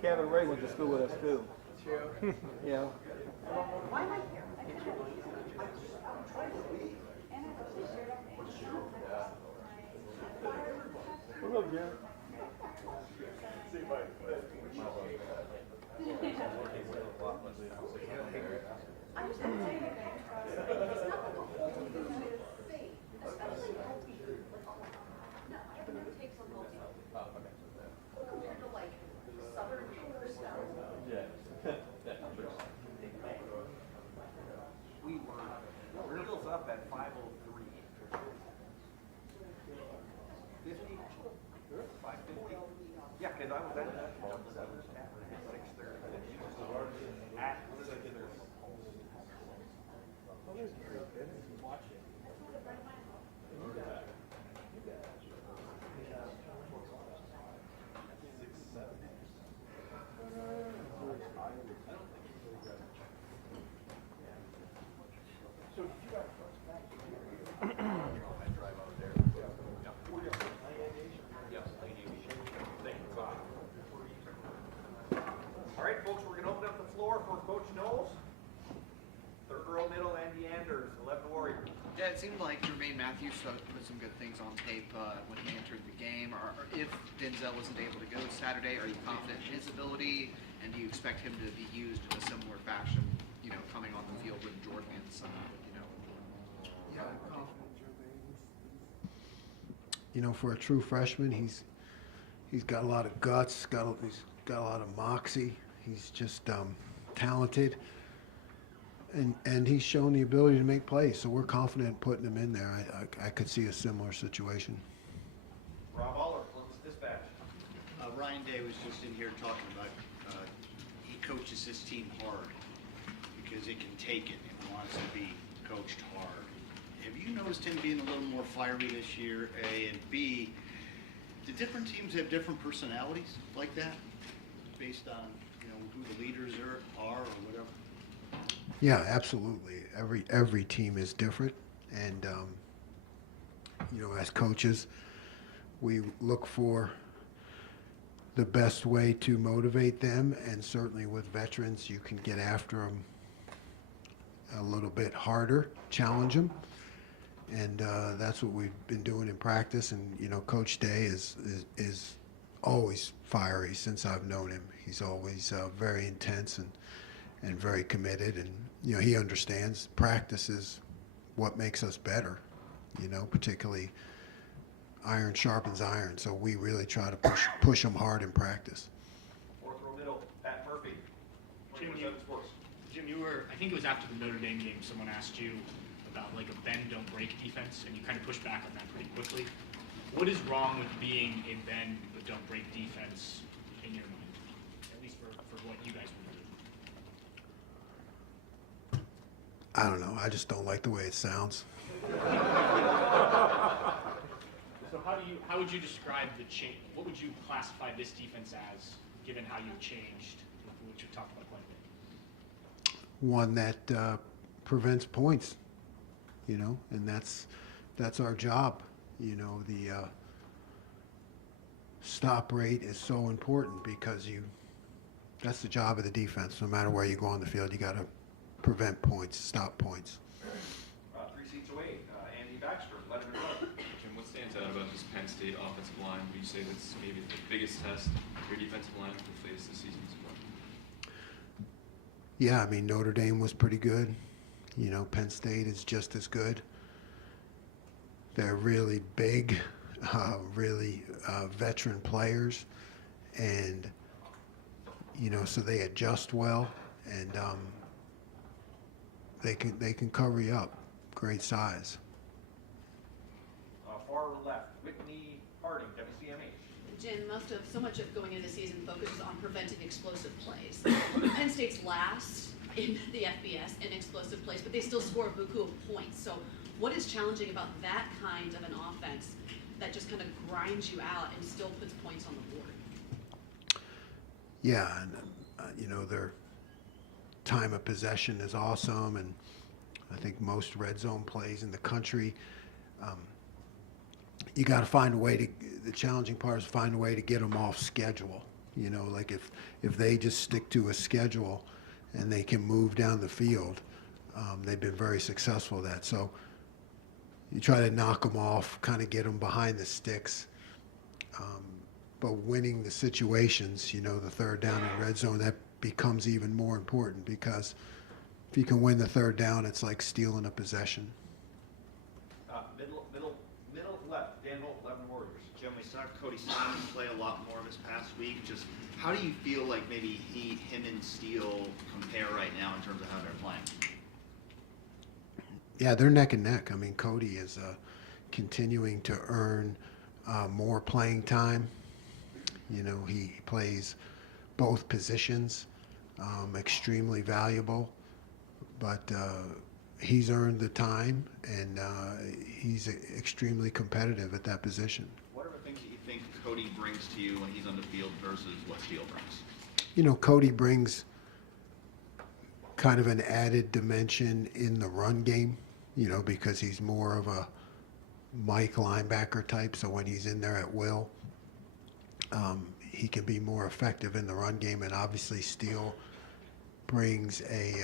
Kevin Ray went to school with us, too. True. Yeah. What's up, Jerry? We were wheels up at 5:03. 50? 5:50? Yeah, because I was at that 6:30. At 6:30. All right, folks, we're going to open up the floor for Coach Knowles. Third row, middle, Andy Anders, 11 Warriors. Yeah, it seemed like Jermaine Matthews put some good things on tape when he entered the game. If Denzel wasn't able to go Saturday, are you confident in his ability, and do you expect him to be used in a similar fashion, you know, coming on the field with Jordan and some, you know? Yeah, I'm confident in Jermaine. You know, for a true freshman, he's got a lot of guts. He's got a lot of moxie. He's just talented, and he's shown the ability to make plays. So we're confident in putting him in there. I could see a similar situation. Rob Aller, Columbus Dispatch. Ryan Day was just in here talking about he coaches his team hard because it can take it and wants to be coached hard. Have you noticed him being a little more fiery this year, A, and B, do different teams have different personalities like that based on, you know, who the leaders are or whatever? Yeah, absolutely. Every team is different, and you know, as coaches, we look for the best way to motivate them, and certainly with veterans, you can get after them a little bit harder, challenge them, and that's what we've been doing in practice. And you know, Coach Day is always fiery since I've known him. He's always very intense and very committed, and you know, he understands practice is what makes us better, you know, particularly iron sharpens iron, so we really try to push them hard in practice. Fourth row middle, Pat Murphy. Jim, you were, I think it was after the Notre Dame game, someone asked you about like a bend, don't break defense, and you kind of pushed back on that pretty quickly. What is wrong with being a bend but don't break defense in your mind, at least for what you guys want to do? I don't know, I just don't like the way it sounds. So how would you describe the change? What would you classify this defense as, given how you've changed, which we've talked about quite a bit? One that prevents points, you know, and that's our job. You know, the stop rate is so important because that's the job of the defense. No matter where you go on the field, you got to prevent points, stop points. 3 seats away, Andy Baxter, Letterman Road. Jim, what stands out about this Penn State offensive line? Would you say that's maybe the biggest test your defensive line will face this season so far? Yeah, I mean, Notre Dame was pretty good. You know, Penn State is just as good. They're really big, really veteran players, and you know, so they adjust well, and they can cover you up. Great size. Far left, Whitney Harding, WCMH. Jim, so much of going into the season focuses on preventing explosive plays. Penn State's last in the FBS in explosive plays, but they still score a buku of points. So what is challenging about that kind of an offense that just kind of grinds you out and still puts points on the board? Yeah, and their time of possession is awesome, and I think most red zone plays in the country. You got to find a way to. The challenging part is find a way to get them off schedule. Like if they just stick to a schedule and they can move down the field, they've been very successful at that. So you try to knock them off, kind of get them behind the sticks. But winning the situations, the third down in red zone, that becomes even more important, because if you can win the third down, it's like stealing a possession. Middle left, Dan Holt, 11 Warriors. Jim, we saw Cody Simon play a lot more this past week. Just how do you feel like maybe him and Steele compare right now in terms of how they're playing? Yeah, they're neck and neck. I mean, Cody is continuing to earn more playing time. He plays both positions, extremely valuable, but he's earned the time, and he's extremely competitive at that position. What are the things that you think Cody brings to you when he's on the field versus what Steele brings? Cody brings kind of an added dimension in the run game, because he's more of a Mike linebacker type, so when he's in there at will, he can be more effective in the run game. And obviously Steele brings a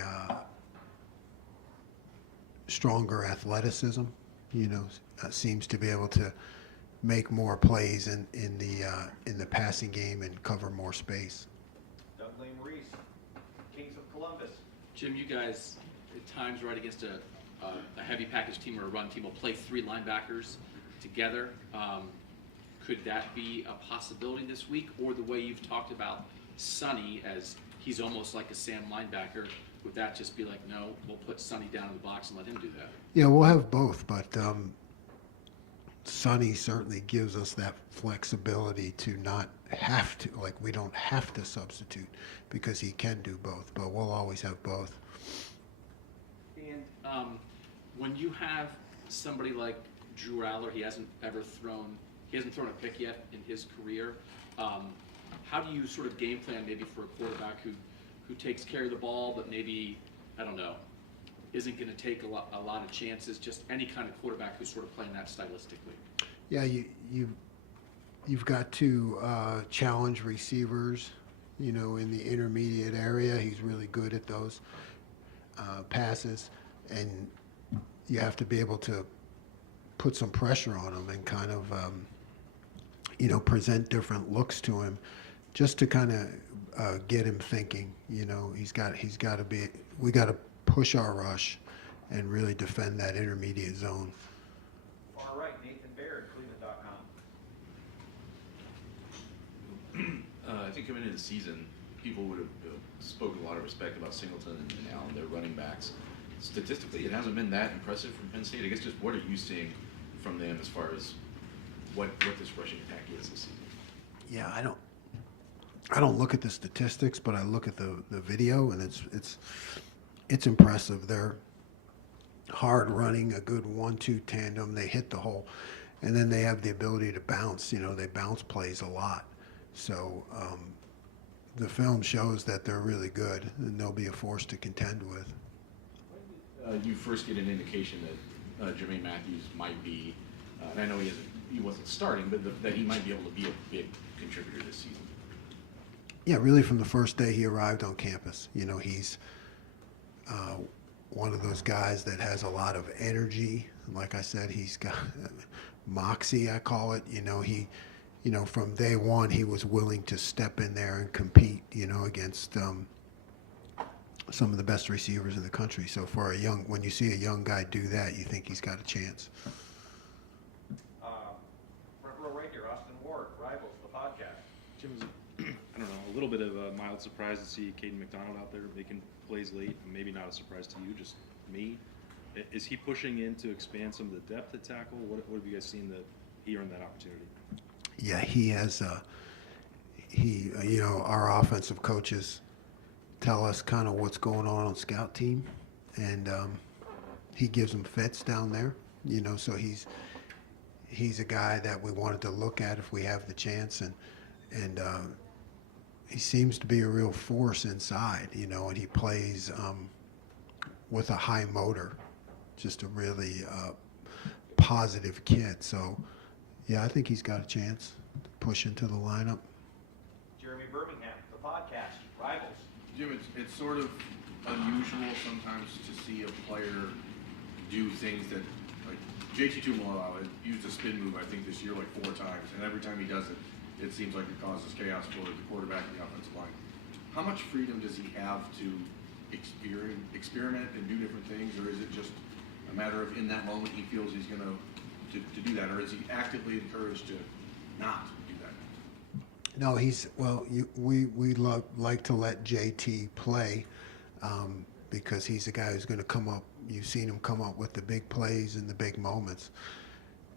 stronger athleticism, seems to be able to make more plays in the passing game and cover more space. Dudley Reese, Kings of Columbus. Jim, you guys at times right against a heavy package team or a run team will play three linebackers together. Could that be a possibility this week? Or the way you've talked about Sonny as he's almost like a Sam linebacker, would that just be like, no, we'll put Sonny down in the box and let him do that? Yeah, we'll have both, but Sonny certainly gives us that flexibility to not have to, like we don't have to substitute, because he can do both, but we'll always have both. And when you have somebody like Drew Aller, he hasn't thrown a pick yet in his career. How do you sort of game plan maybe for a quarterback who takes care of the ball, but maybe, I don't know, isn't going to take a lot of chances? Just any kind of quarterback who's sort of playing that stylistically. Yeah, you've got to challenge receivers, in the intermediate area. He's really good at those passes, and you have to be able to put some pressure on him and kind of present different looks to him, just to kind of get him thinking. He's got to be. We got to push our rush and really defend that intermediate zone. Far right, Nathan Baird, Cleveland.com. I think coming into the season, people would have spoken a lot of respect about Singleton and Allen, their running backs. Statistically, it hasn't been that impressive from Penn State. I guess just what are you seeing from them as far as what this rushing attack is this season? Yeah, I don't look at the statistics, but I look at the video, and it's impressive. They're hard running, a good 1-2 tandem. They hit the hole, and then they have the ability to bounce. They bounce plays a lot. So the film shows that they're really good, and they'll be a force to contend with. You first get an indication that Jermaine Matthews might be, and I know he wasn't starting, but that he might be able to be a big contributor this season. Yeah, really from the first day he arrived on campus. He's one of those guys that has a lot of energy. Like I said, he's got moxie, I call it. From day one, he was willing to step in there and compete, against some of the best receivers in the country. So when you see a young guy do that, you think he's got a chance. Front row right here, Austin Ward, Rivals, the podcast. Jim, I don't know, a little bit of a mild surprise to see Caden McDonald out there making plays late. Maybe not a surprise to you, just me. Is he pushing in to expand some of the depth at tackle? What have you guys seen that he earned that opportunity? Yeah, he has. Our offensive coaches tell us kind of what's going on scout team, and he gives them fits down there. So he's a guy that we wanted to look at if we have the chance, and he seems to be a real force inside. And he plays with a high motor, just a really positive kid. So, yeah, I think he's got a chance to push into the lineup. Jeremy Birmingham, the podcast, Rivals. Jim, it's sort of unusual sometimes to see a player do things that, like JT Tuimoloau used a spin move, I think, this year like 4 times, and every time he does it, it seems like it causes chaos for the quarterback and the offensive line. How much freedom does he have to experiment and do different things, or is it just a matter of in that moment he feels he's going to do that, or is he actively encouraged to not do that? No, we like to let JT play because he's the guy who's going to come up. You've seen him come up with the big plays and the big moments.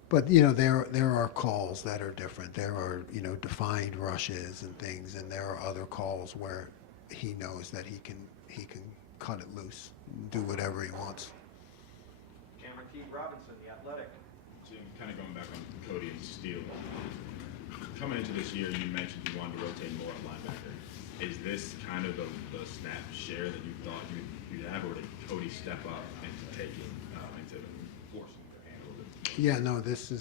But there are calls that are different. There are defined rushes and things, and there are other calls where he knows that he can cut it loose, do whatever he wants. Cameron T. Robinson, The Athletic. Jim, kind of going back on Cody and Steele. Coming into this year, you mentioned you wanted to rotate more at linebacker. Is this kind of the snap share that you thought you'd have, or did Cody step up into taking, into forcing your hand a little bit? Yeah, no, this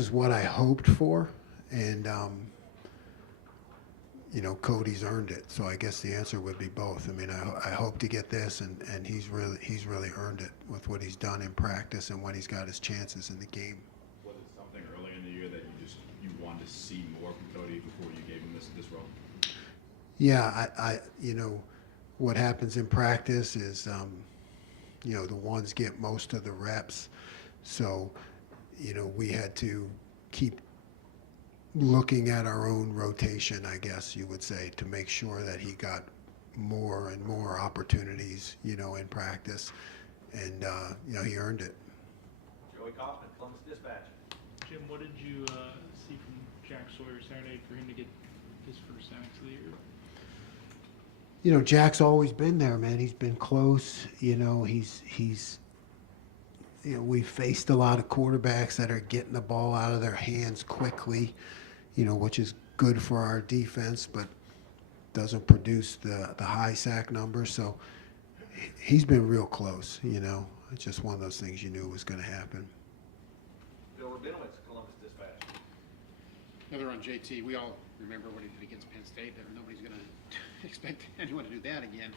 is what I hoped for, and Cody's earned it. So I guess the answer would be both. I mean, I hope to get this, and he's really earned it with what he's done in practice and when he's got his chances in the game. Was it something earlier in the year that you wanted to see more from Cody before you gave him this role? Yeah, I what happens in practice is the ones get most of the reps, so we had to keep looking at our own rotation, I guess you would say, to make sure that he got more and more opportunities, in practice, and he earned it. Joey Kaufman, Columbus Dispatch. Jim, what did you see from Jack Sawyer Saturday for him to get his first sacks of the year? Jack's always been there, man. He's been close. We've faced a lot of quarterbacks that are getting the ball out of their hands quickly, which is good for our defense, but doesn't produce the high sack numbers. So he's been real close, It's just one of those things you knew was going to happen. Bill Rabinowitz, Columbus Dispatch. Another on JT. We all remember what he did against Penn State. Nobody's going to expect anyone to do that again.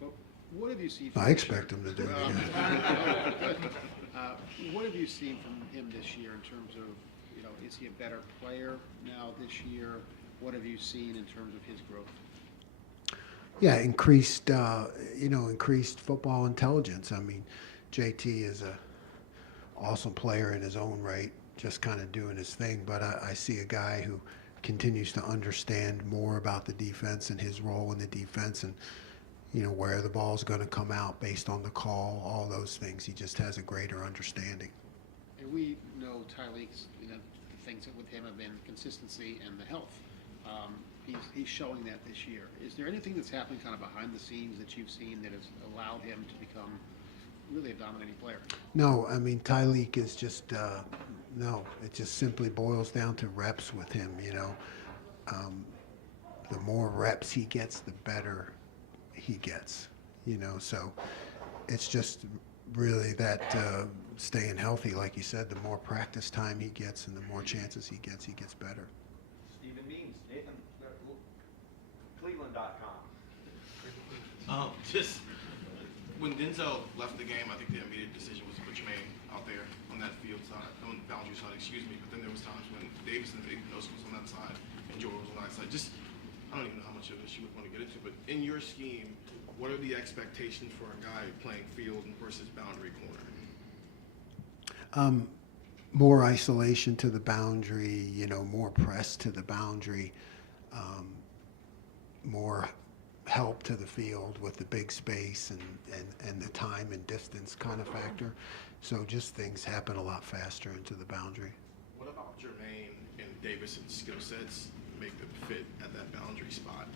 But what have you seen? I expect him to do it again. What have you seen from him this year in terms of, is he a better player now this year? What have you seen in terms of his growth? Yeah, increased football intelligence. I mean, JT is a awesome player in his own right, just kind of doing his thing. But I see a guy who continues to understand more about the defense and his role in the defense, and where the ball's going to come out based on the call, all those things. He just has a greater understanding. And we know Tyleek's, the things that with him have been consistency and the health. He's showing that this year. Is there anything that's happening kind of behind the scenes that you've seen that has allowed him to become really a dominating player? No, I mean, Tyleek is just, no, it just simply boils down to reps with him, The more reps he gets, the better he gets, so it's just really that staying healthy, like you said. The more practice time he gets and the more chances he gets better. Stephen Means, Nathan, Cleveland.com. Just when Denzel left the game, I think the immediate decision was to put Jermaine out there on that field side, on the boundary side, but then there was times when Davis and Ignos was on that side and Jordan was on that side. Just, I don't even know how much of this you would want to get into, but in your scheme, what are the expectations for a guy playing field versus boundary corner? More isolation to the boundary, more press to the boundary, more help to the field with the big space and the time and distance kind of factor. So just things happen a lot faster into the boundary. What Jermaine and Davison's skill sets make them fit at that boundary spot?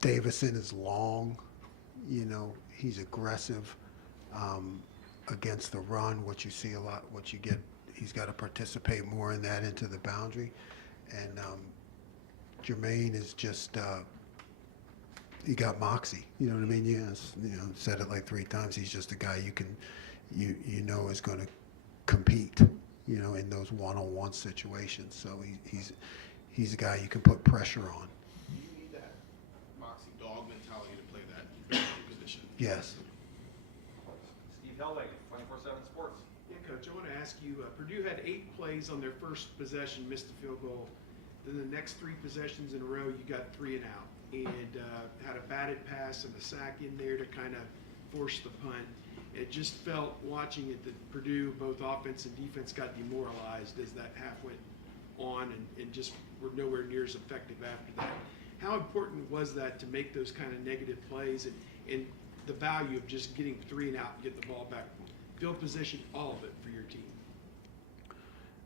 Davison is long, you know, he's aggressive against the run, what you see a lot, what you get, he's got to participate more in that into the boundary. And Jermaine is just, he got moxie, you know what I mean? Yes, you know, said it like 3 times. He's just a guy you can, you know, is going to compete, you know, in those one-on-one situations. So he's a guy you can put pressure on. Do you need that moxie dog mentality to play that position? Yes. Steve Helwig, 24/7 Sports. Yeah, Coach, I want to ask you, Purdue had 8 plays on their first possession, missed the field goal. Then the next 3 possessions in a row, you got 3 and out, and had a batted pass and a sack in there to kind of force the punt. It just felt, watching it, that Purdue, both offense and defense, got demoralized as that half went on, and just were nowhere near as effective after that. How important was that to make those kind of negative plays, and the value of just getting 3 and out and get the ball back? Field position, all of it for your team.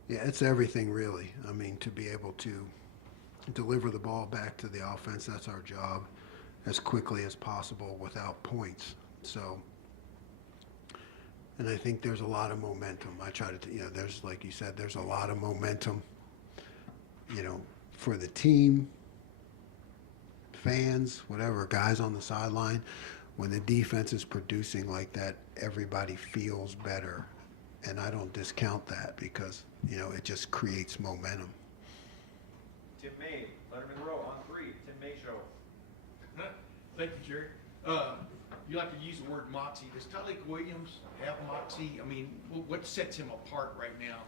Yeah, it's everything really. I mean, to be able to deliver the ball back to the offense, that's our job, as quickly as possible without points. So, and I think there's a lot of momentum. I try to, you know, there's, like you said, there's a lot of momentum, you know, for the team, fans, whatever, guys on the sideline. When the defense is producing like that, everybody feels better. And I don't discount that because, you know, it just creates momentum. Tim May, Letterman Row on 3. Tim May Show. Thank you, Jerry. You like to use the word moxie. Does Tyleik Williams have moxie? I mean, what sets him apart right now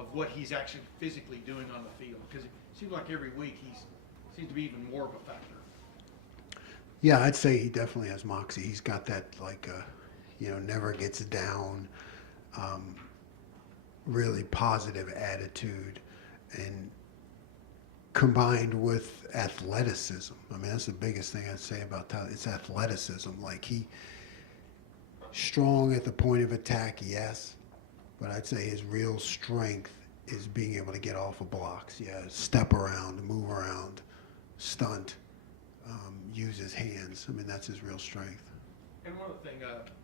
of what he's actually physically doing on the field? Because it seems like every week he seems to be even more of a factor. Yeah, I'd say he definitely has moxie. He's got that, like, you know, never gets down, really positive attitude, and combined with athleticism. I mean, that's the biggest thing I'd say about Tyler. It's athleticism. Like, he strong at the point of attack, yes, but I'd say his real strength is being able to get off of blocks. Yeah, step around, move around, stunt, use his hands. I mean, that's his real strength. And one other thing,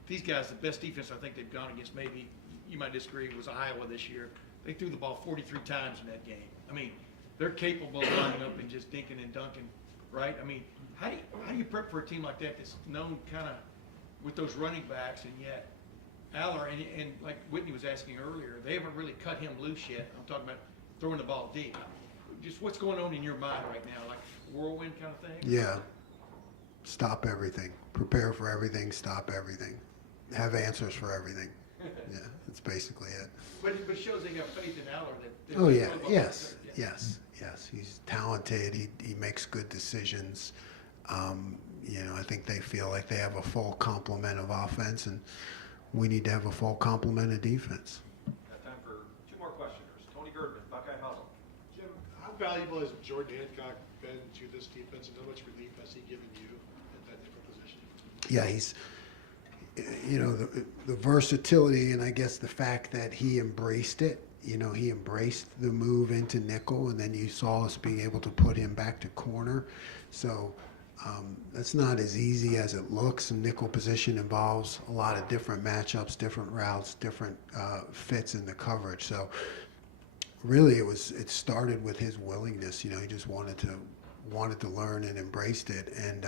these guys, the best defense I think they've gone against, maybe you might disagree, was Iowa this year. They threw the ball 43 times in that game. I mean, they're capable of lining up and just dinking and dunking, right? I mean, how do you prep for a team like that that's known kind of with those running backs, and yet Aller, and like Whitney was asking earlier, they haven't really cut him loose yet. I'm talking about throwing the ball deep. Just what's going on in your mind right now, like whirlwind kind of thing? Yeah. Stop everything. Prepare for everything. Stop everything. Have answers for everything. Yeah, that's basically it. But it shows they got faith in Aller. Oh yeah, yes, yes, yes. He's talented. He makes good decisions. You know, I think they feel like they have a full complement of offense, and we need to have a full complement of defense. Got time for 2 more questioners. Tony Girdman, Buckeye Huddle. Jim, how valuable has Jordan Hancock been to this defense, and how much relief has he given you at that different position? Yeah, he's, you know, the versatility, and I guess the fact that he embraced it. You know, he embraced the move into nickel, and then you saw us being able to put him back to corner. So that's not as easy as it looks. Nickel position involves a lot of different matchups, different routes, different fits in the coverage. So really, it started with his willingness. You know, he just wanted to learn and embraced it, and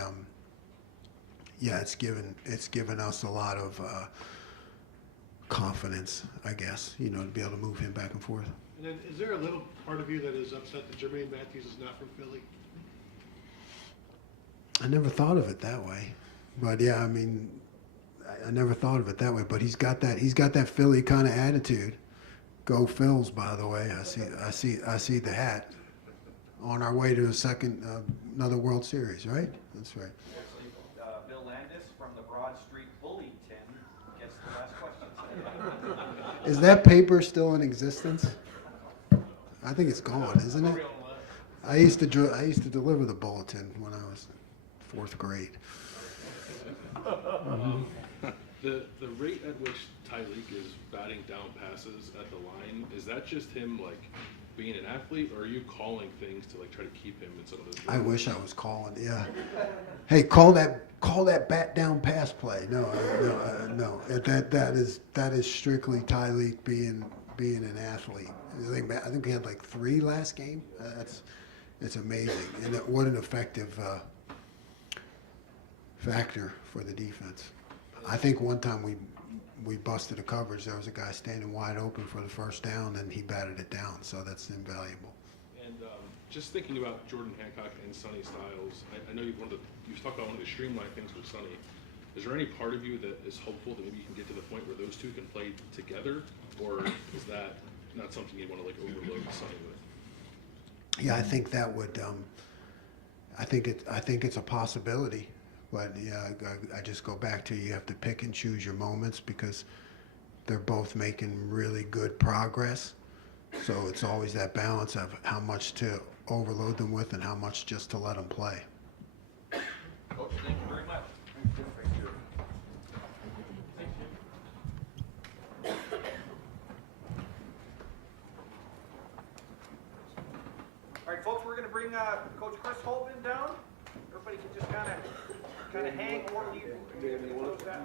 yeah, it's given us a lot of confidence, I guess, you know, to be able to move him back and forth. And then, is there a little part of you that is upset that Jermaine Matthews is not from Philly? I never thought of it that way, but yeah, I mean, I never thought of it that way. But he's got that Philly kind of attitude. Go Phils, by the way. I see the hat. On our way to another World Series, right? That's right. Actually, Bill Landis from the Broad Street Bully Tin gets the last question. Is that paper still in existence? I think it's gone, isn't it? I used to deliver the bulletin when I was 4th grade. The rate at which Tyreek is batting down passes at the line, is that just him like being an athlete, or are you calling things to like try to keep him in some of those? I wish I was calling. Yeah. Hey, call that bat down pass play. No. That is strictly Tyreek being an athlete. I think we had like 3 last game. It's amazing, and what an effective factor for the defense. I think one time we busted a coverage. There was a guy standing wide open for the first down, and he batted it down. So that's invaluable. And just thinking about Jordan Hancock and Sonny Styles, I know you've talked about one of the streamlined things with Sonny. Is there any part of you that is hopeful that maybe you can get to the point where those two can play together, or is that not something you want to like overload Sonny with? Yeah, I think that would. I think it's a possibility. But yeah, I just go back to you have to pick and choose your moments because they're both making really good progress. So it's always that balance of how much to overload them with and how much just to let them play. Coach, thank you very much. All right, folks, we're going to bring Coach Chris Holtman down. Everybody can just kind of hang or leave.